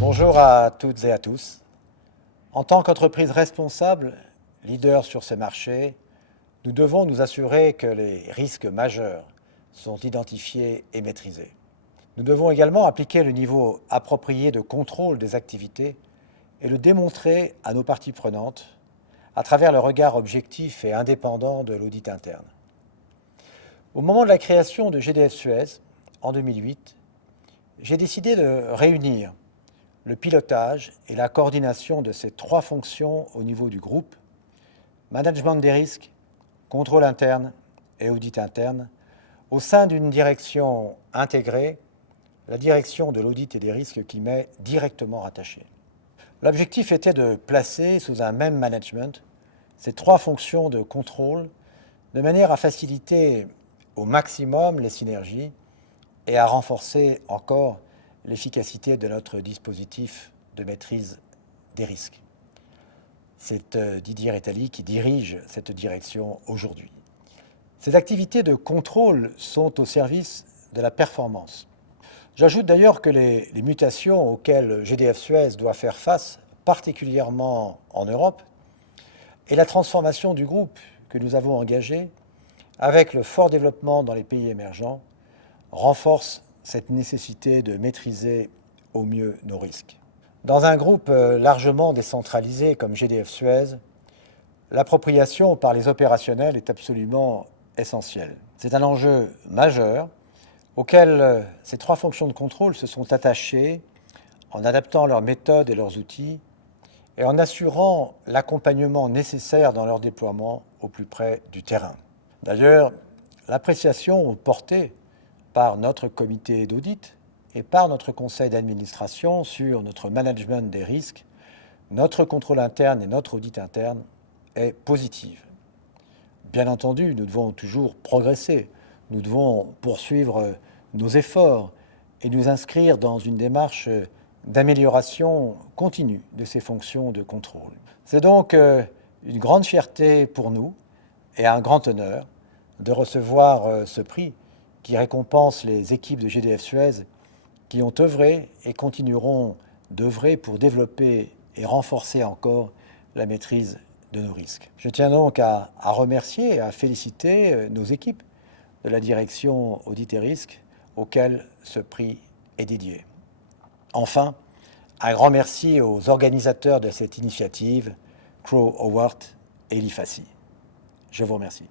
Bonjour à toutes et à tous. En tant qu'entreprise responsable, leader sur ce marché, nous devons nous assurer que les risques majeurs sont identifiés et maîtrisés. Nous devons également appliquer le niveau approprié de contrôle des activités et le démontrer à nos parties prenantes à travers le regard objectif et indépendant de l'audit interne. Au moment de la création de GDF Suez, en 2008, j'ai décidé de réunir le pilotage et la coordination de ces trois fonctions au niveau du groupe, management des risques, contrôle interne et audit interne, au sein d'une direction intégrée, la direction de l'audit et des risques qui m'est directement rattachée. L'objectif était de placer sous un même management ces trois fonctions de contrôle de manière à faciliter au maximum les synergies et à renforcer encore l'efficacité de notre dispositif de maîtrise des risques. C'est Didier Rétali qui dirige cette direction aujourd'hui. Ces activités de contrôle sont au service de la performance. J'ajoute d'ailleurs que les mutations auxquelles GDF Suez doit faire face, particulièrement en Europe, et la transformation du groupe que nous avons engagée, avec le fort développement dans les pays émergents, renforcent cette nécessité de maîtriser au mieux nos risques. Dans un groupe largement décentralisé comme GDF Suez, l'appropriation par les opérationnels est absolument essentielle. C'est un enjeu majeur auquel ces trois fonctions de contrôle se sont attachées en adaptant leurs méthodes et leurs outils et en assurant l'accompagnement nécessaire dans leur déploiement au plus près du terrain. D'ailleurs, l'appréciation portée par notre comité d'audit et par notre conseil d'administration sur notre management des risques, notre contrôle interne et notre audit interne est positive. Bien entendu, nous devons toujours progresser, nous devons poursuivre nos efforts et nous inscrire dans une démarche d'amélioration continue de ces fonctions de contrôle. C'est donc une grande fierté pour nous et un grand honneur de recevoir ce prix qui récompense les équipes de GDF Suez qui ont œuvré et continueront d'œuvrer pour développer et renforcer encore la maîtrise de nos risques. Je tiens donc à remercier et à féliciter nos équipes de la direction Audit et Risques auxquelles ce prix est dédié. Enfin, un grand merci aux organisateurs de cette initiative, Crowe Howard et l'IFACI. Je vous remercie.